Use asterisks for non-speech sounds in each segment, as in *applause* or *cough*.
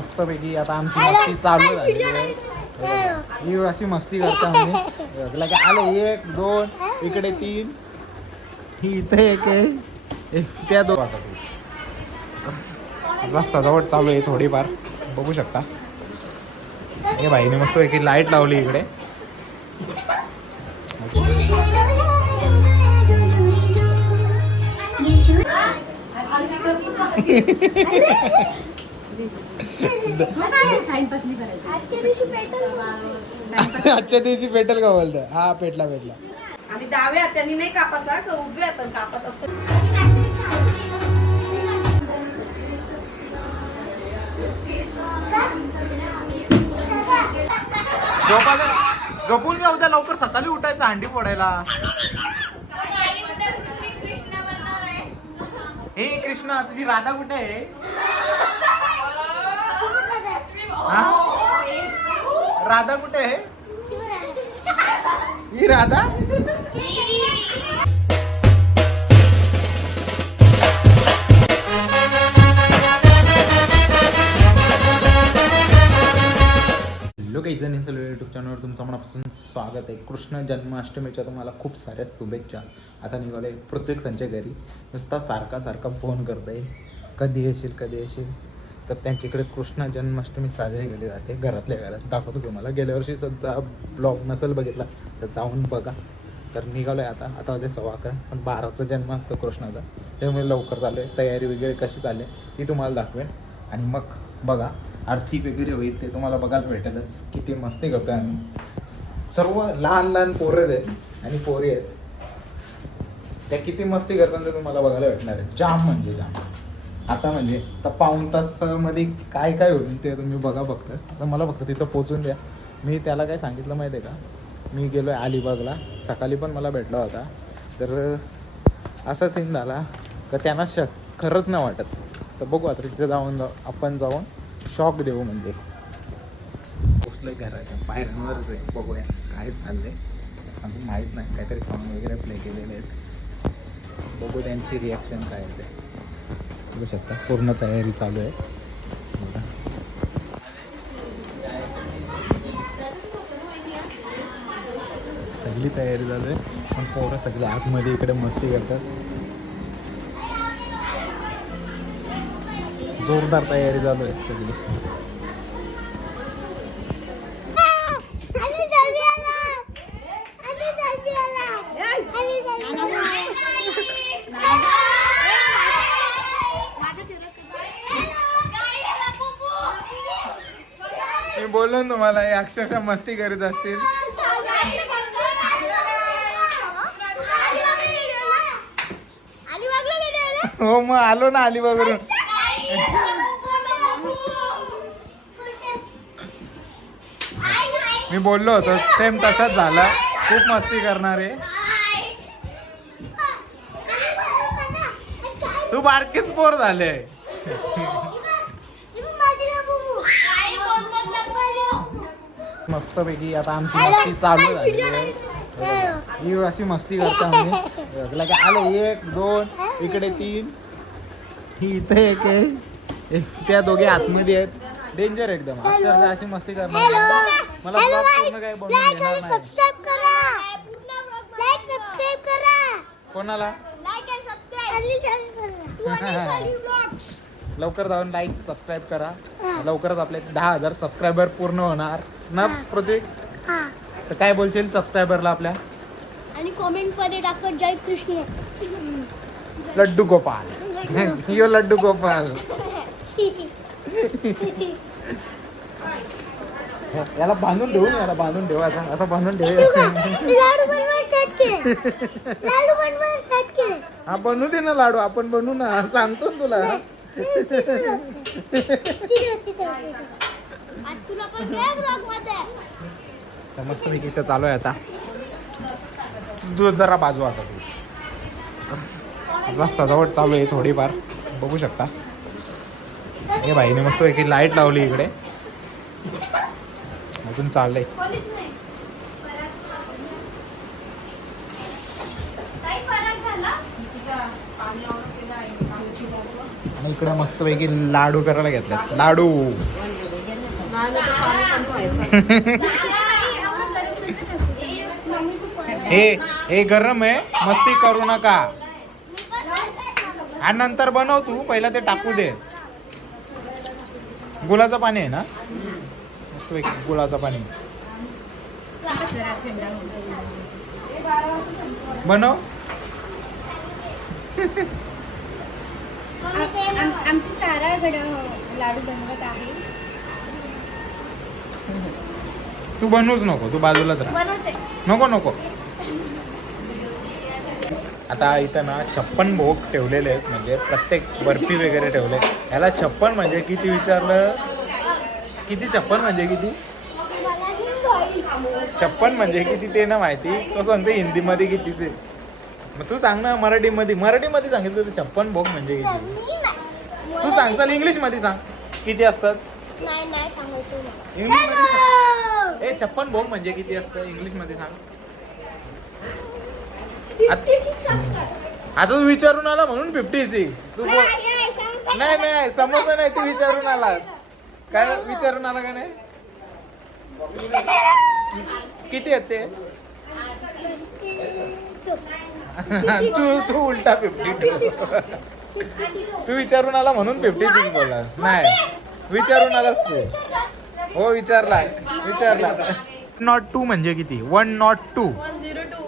मस्तपैकी आता आमची मस्ती चालू झाली ही अशी मस्ती करता आम्ही. लगे आले एक दोन इकडे तीन ही इथे एक आहे. त्या दोन. आपला सजावट चालू आहे थोडीफार. बघू शकता. हे बाईने मस्तपैकी लाइट लावली इकडे. *laughs* *laughs* आजच्या दिवशी पेटल का बोलतोय? हा पेटला पेटला. आणि डाव्या हाताने नाही कापायचा का उजव्या हाताने कापत असते? झोपून घ्या उद्या लवकर सकाळी उठायचं अंडी फोडायला. हे कृष्णा तुझी राधा कुठे आहे? हा? राधा कुठे आहे? ही राधा? हॅलो काही जण सर्व यूट्यूब चॅनलवर तुमचं मनापासून स्वागत आहे. कृष्ण जन्माष्टमीच्या तुम्हाला खूप साऱ्या शुभेच्छा. आता निघाले प्रत्येक संच्या घरी. नुसता सारखा सारखा फोन करत आहे कधी येशील कधी येशील? तर त्यांच्याकडे कृष्ण जन्माष्टमी साजरी केली जाते घरातल्या घरात. दाखवतो तुम्हाला. गेल्या वर्षी सुद्धा ब्लॉग नसेल बघितला तर जाऊन बघा. तर निघालो आहे आता. आता वाजे सव्वा अकरा. पण बाराचा जन्म असतो कृष्णाचा. त्यामुळे लवकर चालू आहे तयारी वगैरे कशी चालली आहे ती तुम्हाला दाखवेन. आणि मग बघा आरती वगैरे होईल ते तुम्हाला बघायला भेटेलच. किती मस्ती करतोय आम्ही. सर्व लहान लहान पोरच आहेत आणि पोरी आहेत. त्या किती मस्ती करतात ते तुम्हाला बघायला भेटणार आहे जाम म्हणजे जाम. आता म्हणजे आता पाऊण तासामध्ये काय काय होईल ते तुम्ही बघा फक्त. आता मला फक्त तिथं पोचून द्या. मी त्याला काय सांगितलं माहिती आहे का? मी गेलो आहे अलिबागला. सकाळी पण मला भेटला होता. तर असा सीन झाला. का त्यांना श खरंच नाही वाटत. तर बघू आता तिथे जाऊन जाऊ आपण जाऊन शॉक देऊ म्हणजे. पोचलं घराच्या बाहेरवरच आहे. बघूया काय चाललंय. अजून माहीत नाही. काहीतरी सॉन्ग वगैरे प्ले केलेले आहेत. बघू त्यांची रिॲक्शन काय आहे ते. बघू शकता. पूर्ण तयारी चालू आहे. सगळी तयारी चालू आहे. पण पोरं सगळे आतमध्ये इकडे मस्ती करतात. जोरदार तयारी चालू आहे सगळी. बोललो ना तुम्हाला हे अक्षरशः मस्ती करीत असतील. हो मग आलो ना अलिबागवरून. मी बोललो होतो सेम तसाच झाला. खूप मस्ती करणार आहे. तू बारकीच पोर झाले. मस्तपैकी आता आमची मस्ती चालू झाली. आहे ही अशी मस्ती करता आम्ही. लगे आले एक दोन इकडे तीन. ही इथे एक आहे. त्या दोघे आतमध्ये आहेत. डेंजर एकदम. अक्षरशः अशी मस्ती करणार मला पूर्ण बनवून नाही. कोणाला? *laughs* लवकर जाऊन लाईक सबस्क्राईब करा. लवकरच आपले दहा हजार सबस्क्रायबर पूर्ण होणार. ना हा. तर काय बोलशील सबस्क्रायबरला आपल्या? आणि कमेंटमध्ये टाकत जय कृष्ण. लड्डू गोपाल. यो लड्डू गोपाल. याला बांधून ठेवू याला बांधून ठेव असं असं बांधून ठेव. हा बनवू दे ना लाडू आपण बनवू ना. सांगतो ना तुला. तर मस्त मी इथं चालू आहे आता. दूध जरा बाजू आता. आपला सजावट चालू आहे थोडीफार. बघू शकता. हे बाईने मस्त एक लाइट लावली इकडे. अजून चाललंय. इकडे मस्तपैकी लाडू करायला घेतल्यात लाडू. हे हे गरम आहे. मस्ती करू नका. आणि नंतर बनव तू. पहिला ते टाकू दे. गुलाचं पाणी आहे ना? मस्तपैकी गुलाचं पाणी. बनव. आमची सारा गड लाडू बनवत आहे. तू बनवूच नको तू बाजूलाच राहा. बनवते. नको नको. आता इथं ना छप्पन भोग ठेवलेले आहेत म्हणजे प्रत्येक बर्फी वगैरे ठेवले याला छप्पन म्हणजे किती विचारलं? किती छप्पन म्हणजे किती? छप्पन म्हणजे किती ते ना माहिती? तो सांगते हिंदीमध्ये किती ते. मग तू सांग ना मराठीमध्ये. मराठीमध्ये सांगितलं तर छप्पन भोग म्हणजे किती? तू सांग चल इंग्लिशमध्ये सांग. किती असतात? नाही नाही सांगायचं नाही. इंग्लिशमध्ये सांग. ए छप्पन भोग म्हणजे किती असतं? इंग्लिशमध्ये सांग. आत- 56 असतात. आता तू विचारून आला म्हणून फिफ्टी सिक्स. तू बोल. नाही, नाही, समजा नाही नाही. समोसा नाही तू विचारून आलास. काय विचारून आला का नाही? *laughs* किती आहेत ते? तू तू उलटा फिफ्टी *laughs* तू विचारून आला म्हणून फिफ्टी सिक्स बोललास नाही. विचारून आलास तू. हो विचारला. विचारला नॉट टू म्हणजे किती? वन नॉट टू टू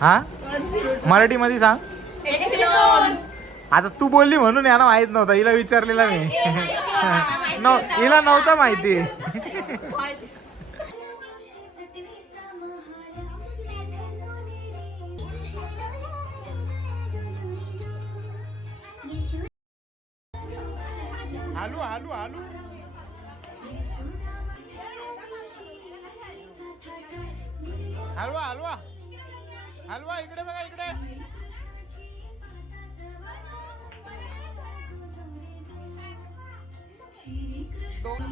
हा? मराठीमध्ये सांग. आता तू बोलली म्हणून याला माहीत नव्हता. हिला विचारलेला मी. *laughs* हिला नव्हता माहिती. *laughs* हालू हालू हालू. हलवा हलवा. हलवा इकडे बघा इकडे. दोन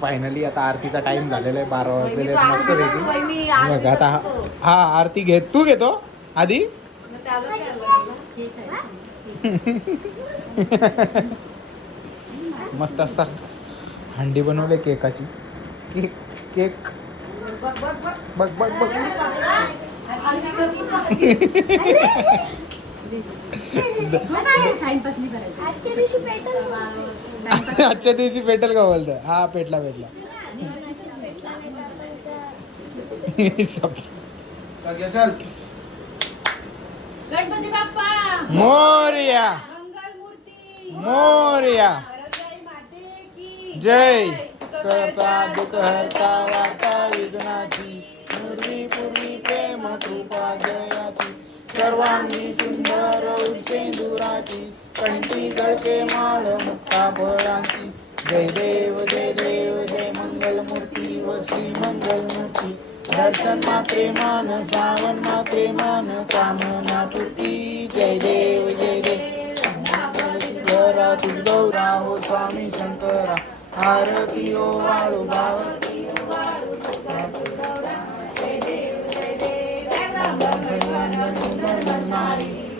फायनली आता आरतीचा टाइम झालेला आहे बारा वाजलेले मस्त पैकी. बघ आता हा- हा आरती घे तू घेतो आधी. मस्त असतात. हंडी बनवले केकाची. Cake cake. बघ बघ बघ. *laughs* आजच्या दिवशी पेटल आजच्या दिवशी पेटेल का बोलतं हा पेटला पेटला चल. गणपती बाप्पा! मोर्या. मंगल मूर्ती मोर्या. वरदाई माते की! जय. करता दुःख हरता वार्ता विघ्नाची पूर्वी पूर्वी प्रेम कृपा जयाची. सर्वांगी सुंदर उर्षेंदुराची कंठी गळके माळ मुक्ता फळांची जय देव जय देव जय मंगल मूर्ती व श्री मंगल मूर्ती दर्शन मात्रे मान सावन मात्रे मान कामना तुटी. जय देव जय देव. गौरा हो स्वामी शंकरा. आरती ओ वाळू भावती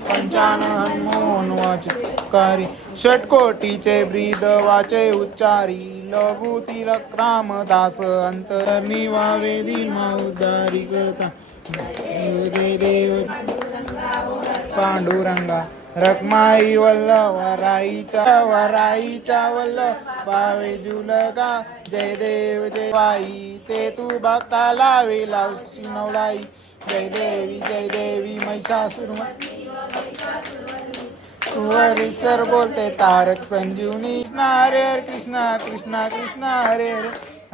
पंचानन मोहन वाचकारी षटकोटीचे ब्रीद वाचे उच्चारी. लघु तिलक रामदास अंतर्नी वावेदी उद्धारी करता. देव देव पांडुरंगा. रखमाई वल्लभ वराईचा वराईचा वल्ल पावे जुलगा. जय देव जय बाई ते तू भक्ता लावे लावशी नवलाई जय देवी जय देवी महिषासुर सुवरीश्वर बोलते तारक संजीवनी कृष्ण हरे हरे कृष्णा कृष्णा हरे हरे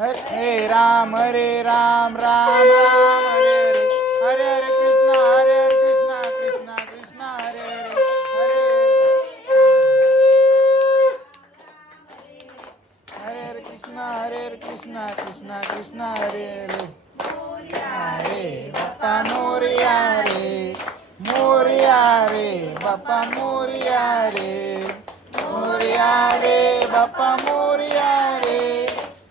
हरे राम हरे राम राम राम हरे हरे हरे हरे कृष्णा हरे हरे कृष्णा कृष्णा कृष्णा हरे हरे हरे हरे हरे कृष्णा हरे हरे हरे हरे हरे बाप्पा मोरिया मोरिया रे बाप्पा मोरिया रे मोरिया रे बाप्पा मोरिया रे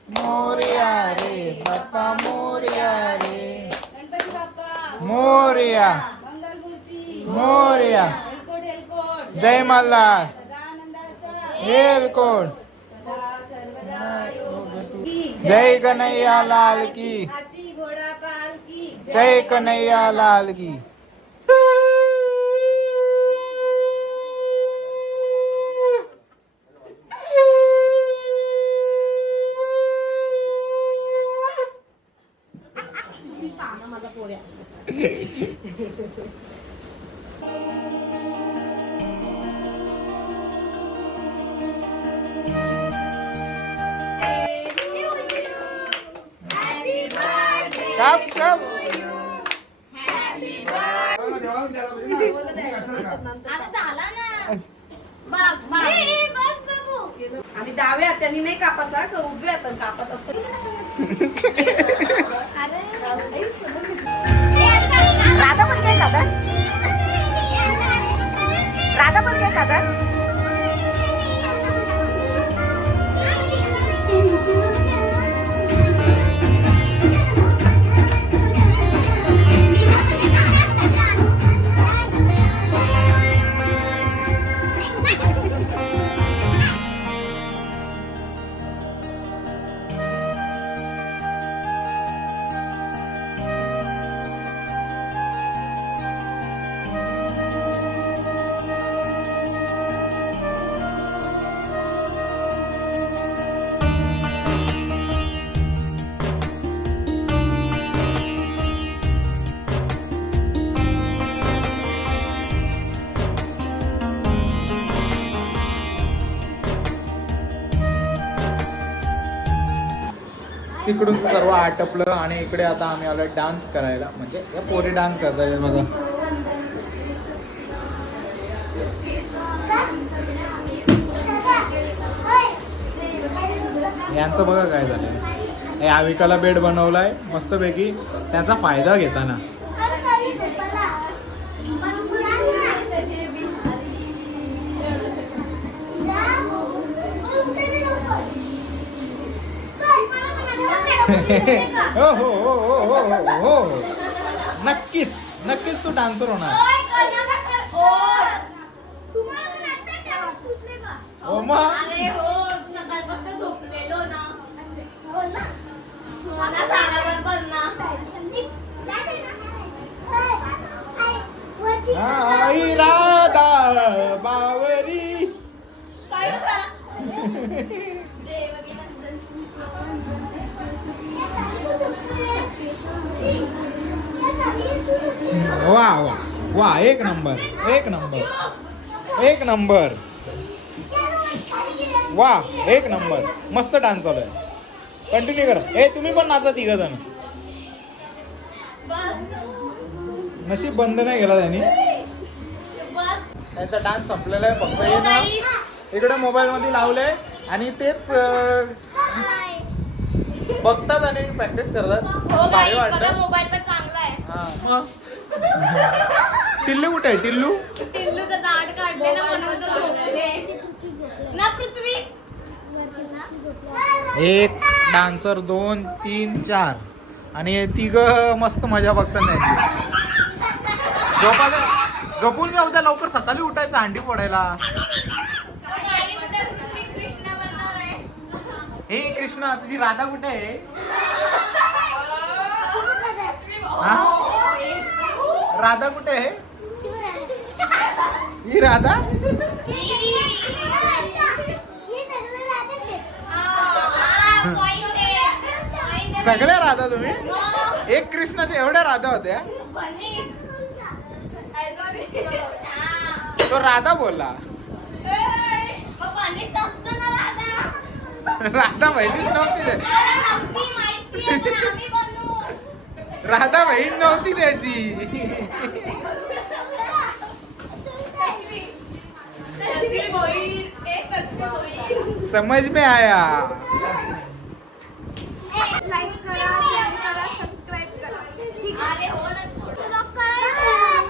मोरिया रे बाप्पा मोरिया। मोरया मंगलमूर्ती मोरया हेलकोट। जय मल्हार हेलकोट जय कन्हैया लाल की। जय कन्हैया लाल की। बस बस आणि डाव्या हाताने नाही कापायचा का उजव्या हाताने कापत असते. राधा पण घे खातात राधा पण घे खातात इकडून सर्व आटपलं आणि इकडे आता आम्ही आलो डान्स करायला. म्हणजे या पोरी डान्स करताय बघा. यांचं बघा काय झालं या विकाला बेड बनवलाय मस्तपैकी. त्याचा फायदा घेताना. हो हो हो हो हो हो. हो नक्कीच नक्कीच तू डान्सर होणार. हो मग? अरे हो झोपलेलो ना. मला जागावर पण ना. आई राधा वा वा. वा एक नंबर एक नंबर. एक नंबर. वा एक नंबर. मस्त डान्स चालू आहे. कंटिन्यू करा. ए तुम्ही पण नाचा तिघ जण. नशीब बंद नाही केला त्यांनी. त्यांचा डान्स संपलेला आहे. फक्त हे ना इकडे मोबाईल मध्ये लावले आणि तेच बघतात आणि प्रॅक्टिस करतात. हो भारी वाटतं. मोबाईल पण चांगला आहे. हा मग? टिल्लू कुठे आहे? टिल्लू? टिल्लूचं दाढ काढले ना म्हणून तो झोपले ना पृथ्वी. एक डान्सर दोन तीन चार. आणि तिघ मस्त मजा बघतात नाही झोपायला झोपून जाऊ द्या लवकर. सकाळी उठायचं अंडी फोडायला. पृथ्वी कृष्ण बनणार आहे हे कृष्णा तुझी राधा कुठे आहे? हा? राधा कुठे आहे? ही राधा? सगळ्या राधा तुम्ही? एक कृष्णाच्या एवढ्या राधा होत्या तो राधा बोलला. राधा माहितीच नव्हती राधा बहीण नव्हती त्याची. समज में आया.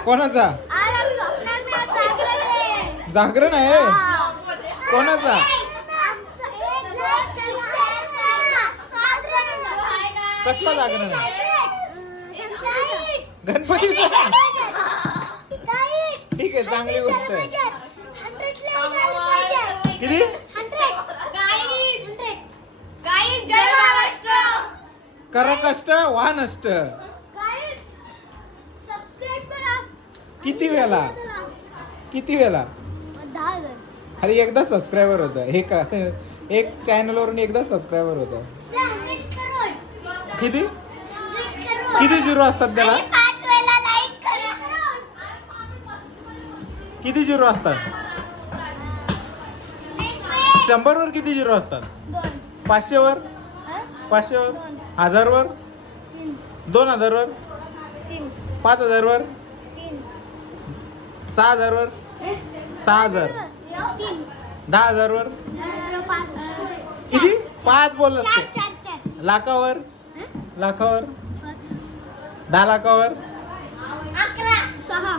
कोणाचा? जागरण आहे. कोणाचा? कसला जागरण आहे. गणपतीचा गाईस ठीक आहे चांगली गोष्ट आहे. किती? कर कष्ट वा नष्ट. किती वेळा? किती वेळा? अरे एकदा सबस्क्रायबर होतं. हे का? एक चॅनल वरून एकदा सबस्क्रायबर होतं. किती? किती झिरो असतात त्याला? किती झिरो असतात? शंभर वर किती झिरो असतात? पाचशेवर? पाचशे वर पाचशे वर हजार वर दोन हजार वर पाच हजार वर सहा हजार वर सहा हजार. दहा हजार वर किती? पाच बोल चार लाखावर? लाखावर? दहा लाखावर? सहा.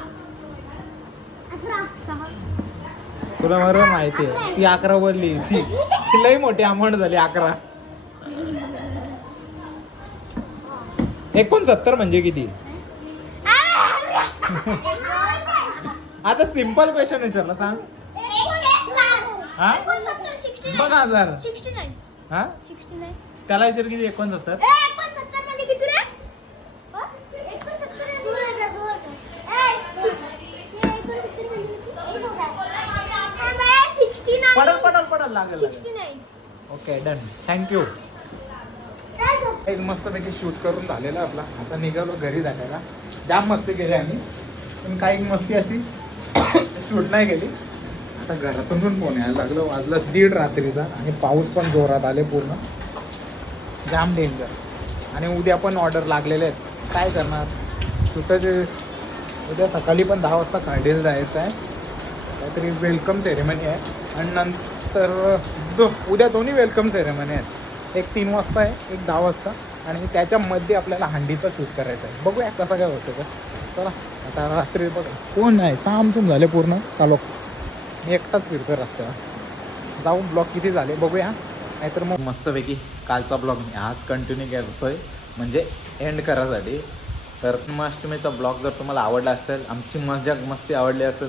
तुला बरोबर माहिती आहे. ती अकरा बोलली. ती ती लई मोठी अमाऊंट झाली अकरा. एकोणसत्तर म्हणजे किती? आता सिंपल क्वेश्चन विचारला सांग. हा? बघ हजार. हा? त्याला विचार किती? एकोणसत्तर एकोणसत्तर म्हणजे किती रे हं? एकोणसत्तर म्हणजे- दोन हजार, दोन हजार. ए, सिक्स- हे एकोणसत्तर म्हणजे एक हजार. ए, बाया, 69. पडल पडल पडल लागेल लागेल. 69. Okay done thank you. एक मस्तपैकी शूट करून झालेलं आपला. आता निघालो घरी जाण्याला जाम मस्ती केली आम्ही. पण काही मस्ती अशी शूट नाही केली. आता घरातून पण फोन यायला लागलो. वाजलं दीड रात्रीचा आणि पाऊस पण जोरात आले पूर्ण. जाम डेंजर आणि उद्या पण ऑर्डर लागलेले आहेत. काय करणार? शूटाचे उद्या सकाळी पण दहा वाजता काढेल जायचं आहे. काहीतरी वेलकम सेरेमनी आहे. आणि नंतर दो उद्या दोन्ही वेलकम सेरेमनी आहेत. एक तीन वाजता आहे एक दहा वाजता. आणि त्याच्यामध्ये आपल्याला हंडीचं शूट करायचं आहे. बघूया कसं काय होतं का चला आता रात्री बघा. कोण नाही सामसूम झाले पूर्ण. चालो मी एकटाच फिरतो रस्त्यावर. जाऊ ब्लॉग किती झाले बघूया. नाहीतर मग मस्तपैकी कालचा ब्लॉग मी आज कंटिन्यू करतोय. म्हणजे एंड करायसाठी. तर जन्माष्टमीचा ब्लॉग जर तुम्हाला आवडला असेल आमची मजा मस्ती आवडली असेल